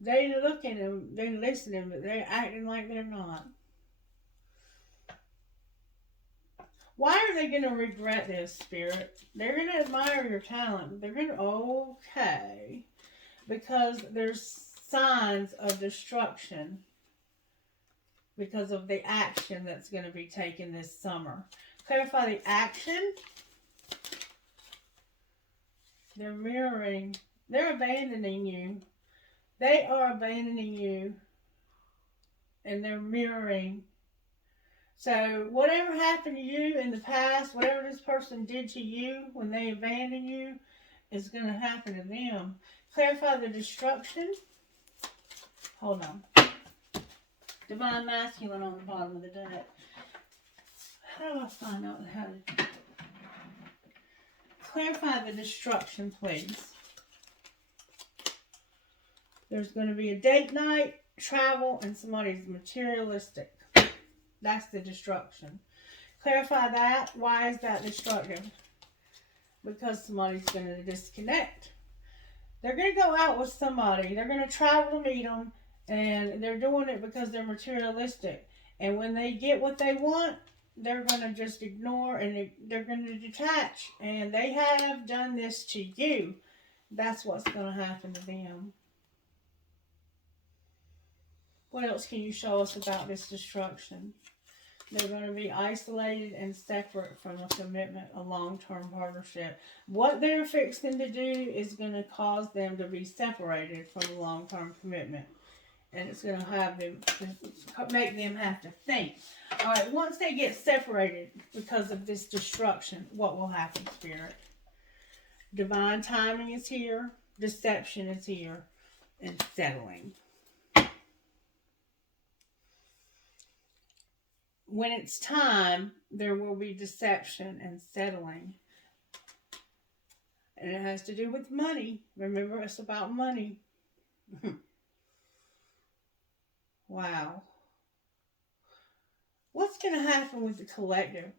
They look at them, they're listening, but they're acting like they're not. Why are they going to regret this, Spirit? They're going to admire your talent, but they're going to, okay. Because there's signs of destruction because of the action that's going to be taken this summer. Clarify the action. They're mirroring. They're abandoning you. They are abandoning you. And they're mirroring. So whatever happened to you in the past, whatever this person did to you when they abandoned you, is going to happen to them. Clarify the destruction. Hold on. Divine Masculine on the bottom of the deck. How do I find out how to... Clarify the destruction, please. There's going to be a date night, travel, and somebody's materialistic. That's the destruction. Clarify that. Why is that destructive? Because somebody's going to disconnect. They're going to go out with somebody. They're going to travel to meet them. And they're doing it because they're materialistic. And when they get what they want, they're going to just ignore and they're going to detach. And they have done this to you. That's what's going to happen to them. What else can you show us about this destruction? They're going to be isolated and separate from a commitment, a long-term partnership. What they're fixing to do is going to cause them to be separated from a long-term commitment. And it's going to have them, make them have to think. All right, once they get separated because of this destruction, what will happen, Spirit? Divine timing is here, deception is here, and settling. When it's time, there will be deception and settling. And it has to do with money. Remember, it's about money. Wow. What's going to happen with the collective?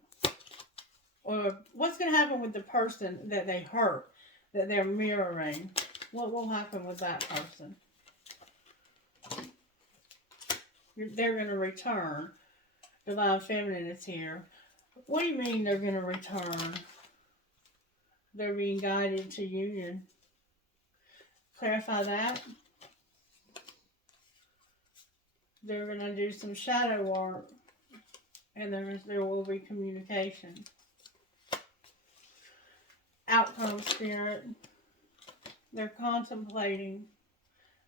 Or what's going to happen with the person that they hurt, that they're mirroring? What will happen with that person? They're going to return. Divine Feminine is here. What do you mean they're going to return? They're being guided to union. Clarify that. They're going to do some shadow work. And there will be communication. Outcome, Spirit. They're contemplating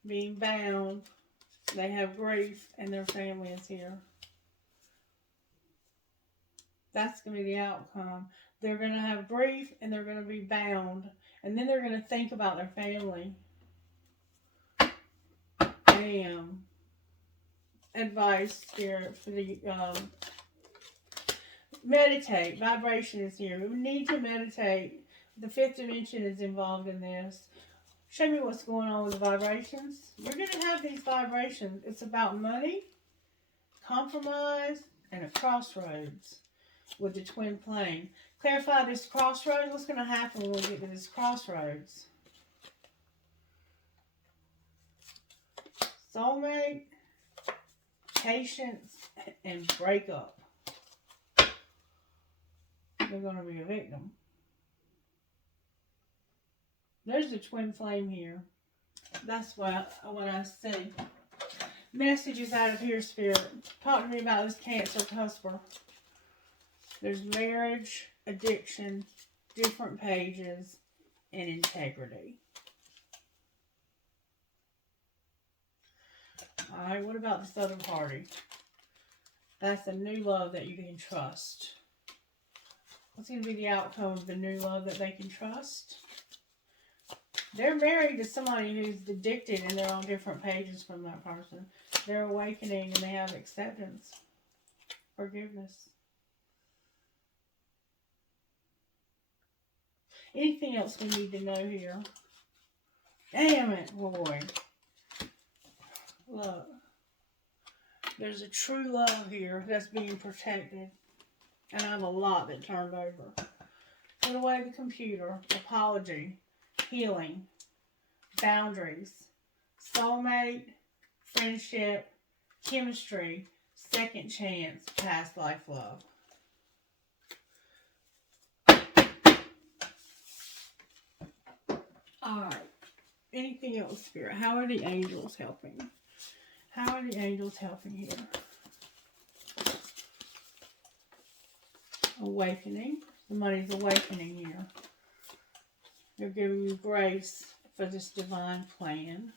being bound. They have grief and their family is here. That's going to be the outcome. They're going to have grief and they're going to be bound. And then they're going to think about their family. Damn. Advice, Spirit, for the meditate. Vibration is here. We need to meditate. The fifth dimension is involved in this. Show me what's going on with the vibrations. You're going to have these vibrations. It's about money, compromise, and a crossroads with the twin flame. Clarify this crossroads. What's going to happen when we get to this crossroads? Soulmate, patience, and breakup. They're going to be a victim. There's the twin flame here. That's what I see. Messages out of here, Spirit. Talk to me about this Cancer cusper. There's marriage, addiction, different pages, and integrity. Alright, what about this other party? That's a new love that you can trust. What's going to be the outcome of the new love that they can trust? They're married to somebody who's addicted and they're on different pages from that person. They're awakening and they have acceptance, forgiveness. Anything else we need to know here? Damn it, boy. Look. There's a true love here that's being protected. And I have a lot that turned over. Put away the computer. Apology. Healing. Boundaries. Soulmate. Friendship. Chemistry. Second chance. Past life love. Alright. Anything else, Spirit? How are the angels helping? How are the angels helping here? Awakening. Somebody's awakening here. They're giving you grace for this divine plan.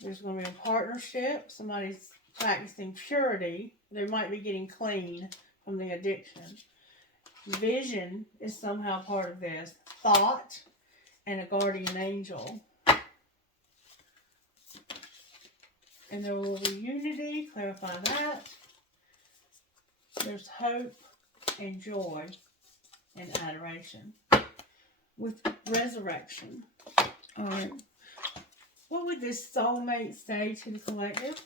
There's going to be a partnership. Somebody's practicing purity. They might be getting clean from the addiction. Vision is somehow part of this. Thought and a guardian angel. And there will be unity. Clarify that. There's hope and joy and adoration. With resurrection. Alright. What would this soulmate say to the collective?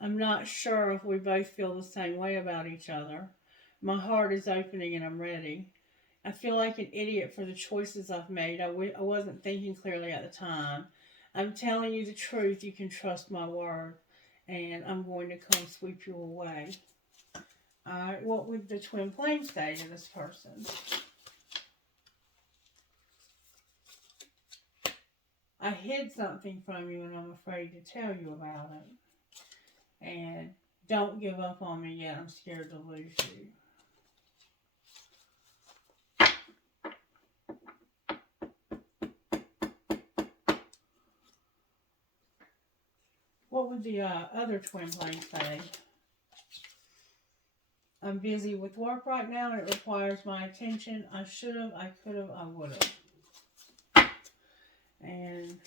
I'm not sure if we both feel the same way about each other. My heart is opening and I'm ready. I feel like an idiot for the choices I've made. I wasn't thinking clearly at the time. I'm telling you the truth. You can trust my word. And I'm going to come sweep you away. Alright, what would the twin flame say to this person? I hid something from you and I'm afraid to tell you about it. And don't give up on me yet. I'm scared to lose you. What would the other twin flame say? I'm busy with work right now and it requires my attention. I should have, I could have, I would have. And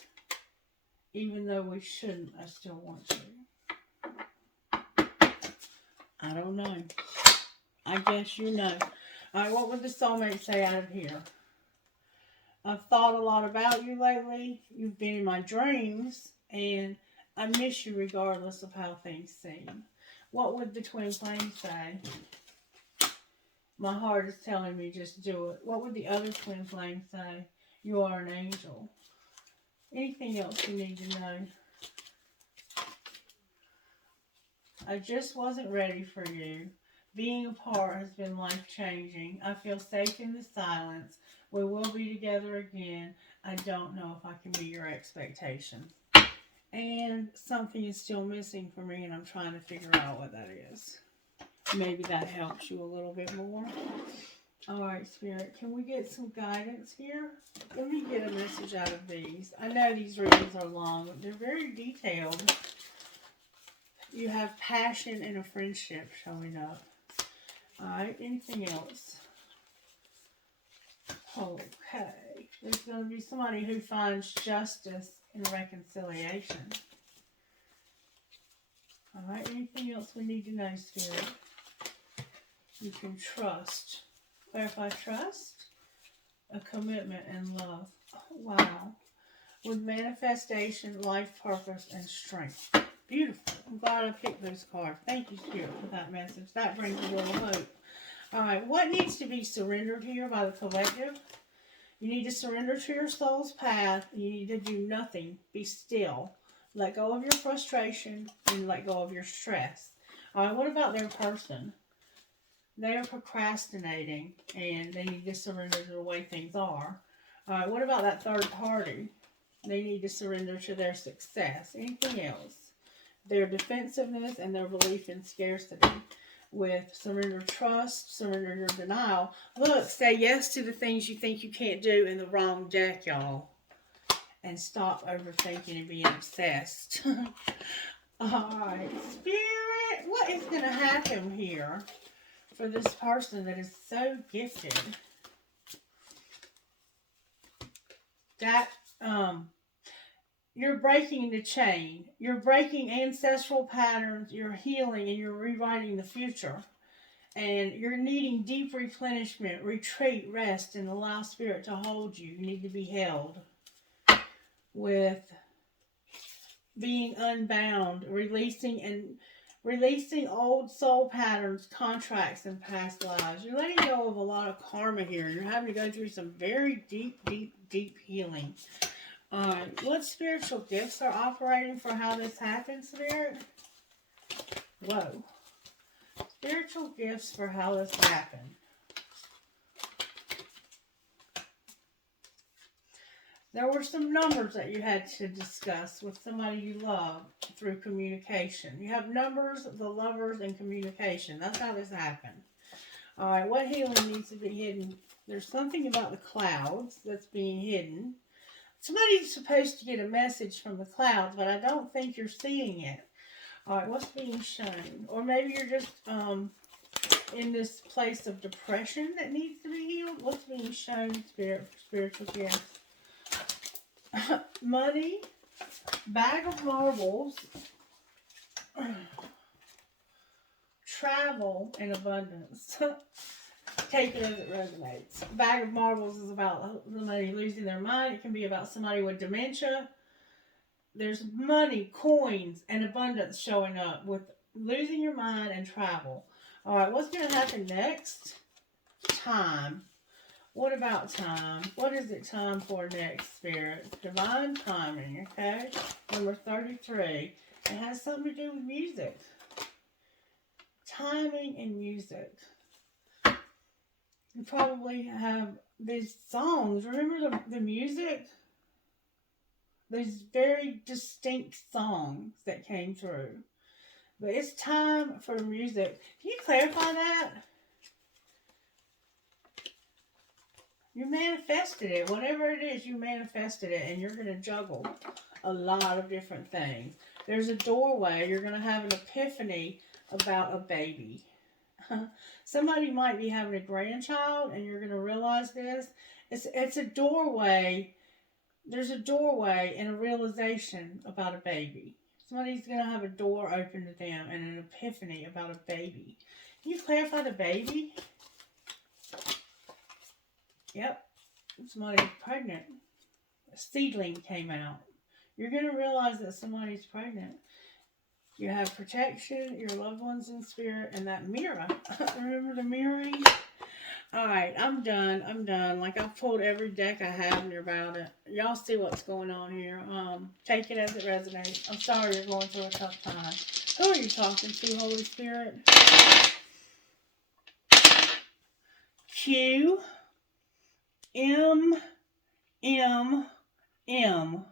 even though we shouldn't, I still want to. I don't know. I guess you know. Alright, what would the soulmate say out of here? I've thought a lot about you lately. You've been in my dreams. And I miss you regardless of how things seem. What would the twin flame say? My heart is telling me just do it. What would the other twin flame say? You are an angel. Anything else you need to know? I just wasn't ready for you. Being apart has been life-changing. I feel safe in the silence. We will be together again. I don't know if I can meet your expectations. And something is still missing for me, and I'm trying to figure out what that is. Maybe that helps you a little bit more. Alright, Spirit, can we get some guidance here? Let me get a message out of these. I know these readings are long, but they're very detailed. You have passion and a friendship showing up. Alright, anything else? Okay. There's going to be somebody who finds justice and reconciliation. Alright, anything else we need to know, Spirit? You can trust. Clarify trust, a commitment, and love. Oh, wow. With manifestation, life purpose, and strength. Beautiful. I'm glad I picked those cards. Thank you, Spirit, for that message. That brings a little hope. Alright, what needs to be surrendered here by the collective? You need to surrender to your soul's path. You need to do nothing. Be still. Let go of your frustration and let go of your stress. Alright, what about their person? They are procrastinating and they need to surrender to the way things are. Alright, what about that third party? They need to surrender to their success. Anything else? Their defensiveness and their belief in scarcity. With surrender trust, surrender your denial. Look, say yes to the things you think you can't do in the wrong deck, y'all. And stop overthinking and being obsessed. Alright, Spirit, what is going to happen here for this person that is so gifted? That, you're breaking the chain. You're breaking ancestral patterns. You're healing and you're rewriting the future. And you're needing deep replenishment, retreat, rest, and allow Spirit to hold you. You need to be held. With being unbound, releasing old soul patterns, contracts, and past lives. You're letting go of a lot of karma here. You're having to go through some very deep healing. What spiritual gifts are operating for how this happens, Spirit? Whoa. Spiritual gifts for how this happened. There were some numbers that you had to discuss with somebody you love through communication. You have numbers, the lovers, and communication. That's how this happened. Alright, what healing needs to be hidden? There's something about the clouds that's being hidden. Somebody's supposed to get a message from the clouds, but I don't think you're seeing it. Alright, what's being shown? Or maybe you're just in this place of depression that needs to be healed. What's being shown, spiritual gifts? Money, bag of marbles, travel, and abundance. Take it as it resonates. Bag of marbles is about somebody losing their mind. It can be about somebody with dementia. There's money, coins, and abundance showing up with losing your mind and travel. Alright, what's going to happen next? Time. What about time? What is it time for next, Spirit? Divine timing, okay? Number 33. It has something to do with music. Timing and music. You probably have these songs. Remember the music? These very distinct songs that came through. But it's time for music. Can you clarify that? You manifested it. Whatever it is, you manifested it. And you're going to juggle a lot of different things. There's a doorway. You're going to have an epiphany about a baby. Somebody might be having a grandchild and you're going to realize this. It's a doorway. There's a doorway and a realization about a baby. Somebody's going to have a door open to them and an epiphany about a baby. Can you clarify the baby? Yep. Somebody's pregnant. A seedling came out. You're going to realize that somebody's pregnant. You have protection, your loved ones in spirit, and that mirror. Remember the mirroring? Alright, I'm done. Like, I've pulled every deck I have near about it. Y'all see what's going on here. Take it as it resonates. I'm sorry you're going through a tough time. Who are you talking to, Holy Spirit? Q, M, M, M,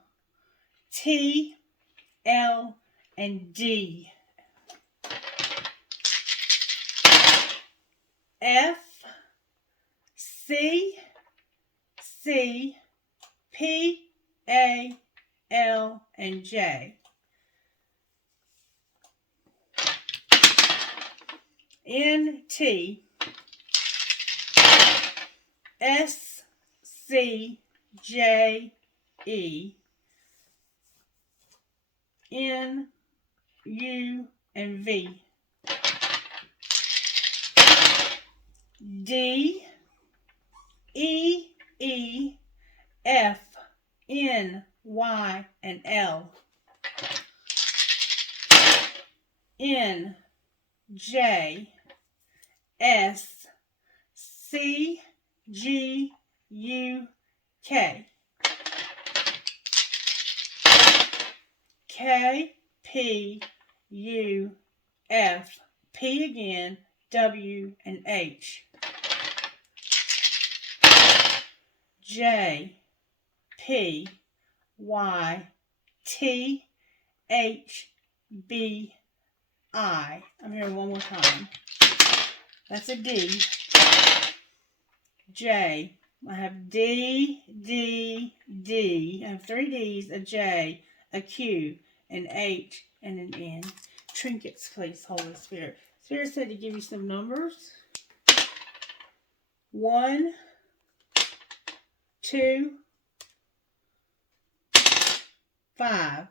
T, L, and D. F, C, C, P, A, L, and J. N, T, S, C, J, E, N, U, and V. D, E, E, F, N, Y, and L. N, J, S, C, G, U, K. K, P, U, F, P again, W, and H. J, P, Y, T, H, B, I. I'm hearing one more time. That's a D. J. I have D, D, D. I have 3 D's, a J, a Q, an H, and an N. Trinkets, please, Holy Spirit. Spirit said to give you some numbers. 1, 2, 5,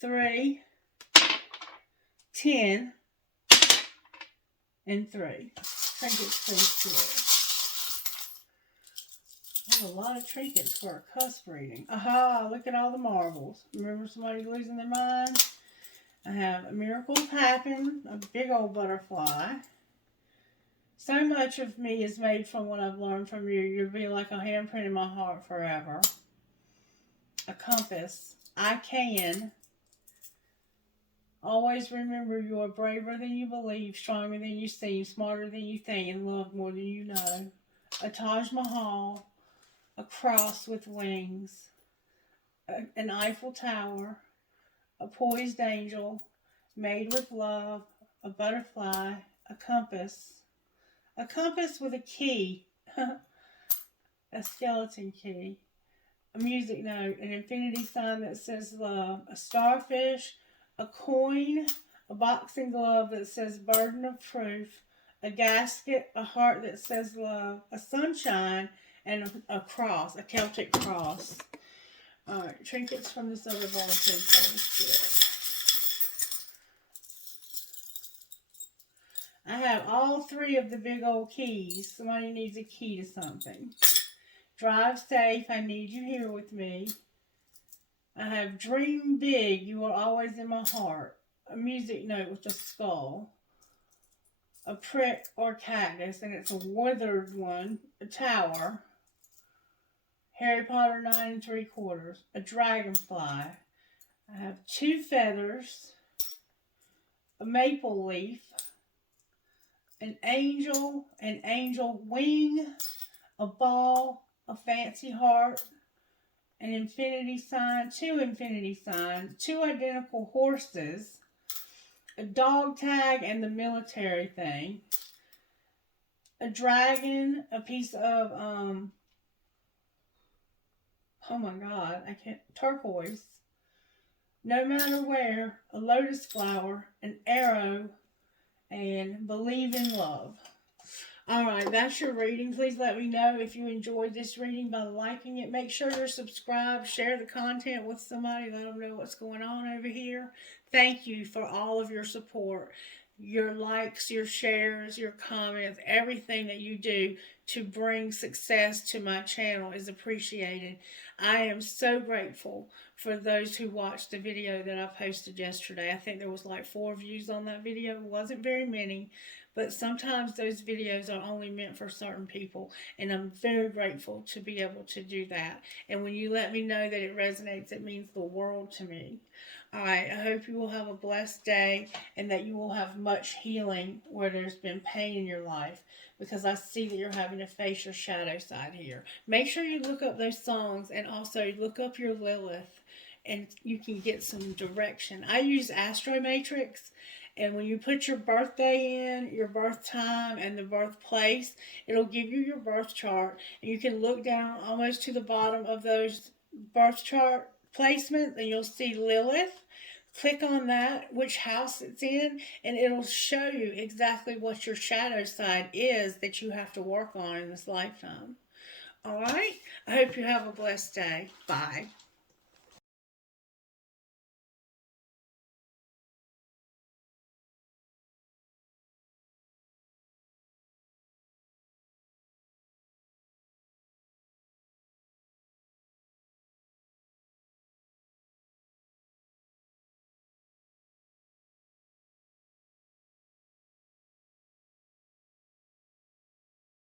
3, 10, and 3. Trinkets, please, Spirit. There's a lot of trinkets for a cusp reading. Aha, look at all the marbles. Remember somebody losing their mind? I have miracles happen, a big old butterfly. So much of me is made from what I've learned from you. You'll be like a handprint in my heart forever. A compass. I can. Always remember you are braver than you believe, stronger than you seem, smarter than you think, and loved more than you know. A Taj Mahal. A cross with wings. An Eiffel Tower. A poised angel. Made with love. A butterfly. A compass. A compass with a key, a skeleton key, a music note, an infinity sign that says love, a starfish, a coin, a boxing glove that says burden of proof, a gasket, a heart that says love, a sunshine, and a cross, a Celtic cross. All right, trinkets from this other ball, please, Holy Spirit. I have all 3 of the big old keys. Somebody needs a key to something. Drive safe. I need you here with me. I have dream big. You are always in my heart. A music note with a skull. a prick or cactus, and it's a withered one, a tower, Harry Potter 9 3/4, a dragonfly. I have 2 feathers, a maple leaf, an angel wing, a ball, a fancy heart, an infinity sign, 2 infinity signs, 2 identical horses, a dog tag and the military thing, a dragon, a piece of, oh my god, I can't, turquoise, no matter where, a lotus flower, an arrow, and believe in love. Alright, that's your reading. Please let me know if you enjoyed this reading by liking it. Make sure you're subscribed. Share the content with somebody. Let them know what's going on over here. Thank you for all of your support. Your likes, your shares, your comments, everything that you do to bring success to my channel is appreciated. I am so grateful for those who watched the video that I posted yesterday. I think there was like 4 views on that video. It wasn't very many, but sometimes those videos are only meant for certain people, and I'm very grateful to be able to do that. And when you let me know that it resonates, it means the world to me. Alright, I hope you will have a blessed day and that you will have much healing where there's been pain in your life, because I see that you're having to face your shadow side here. Make sure you look up those songs and also look up your Lilith, and you can get some direction. I use Astro Matrix, and when you put your birthday in, your birth time, and the birthplace, it'll give you your birth chart, and you can look down almost to the bottom of those birth chart placements, and you'll see Lilith. Click on that, which house it's in, and it'll show you exactly what your shadow side is that you have to work on in this lifetime. All right? I hope you have a blessed day. Bye.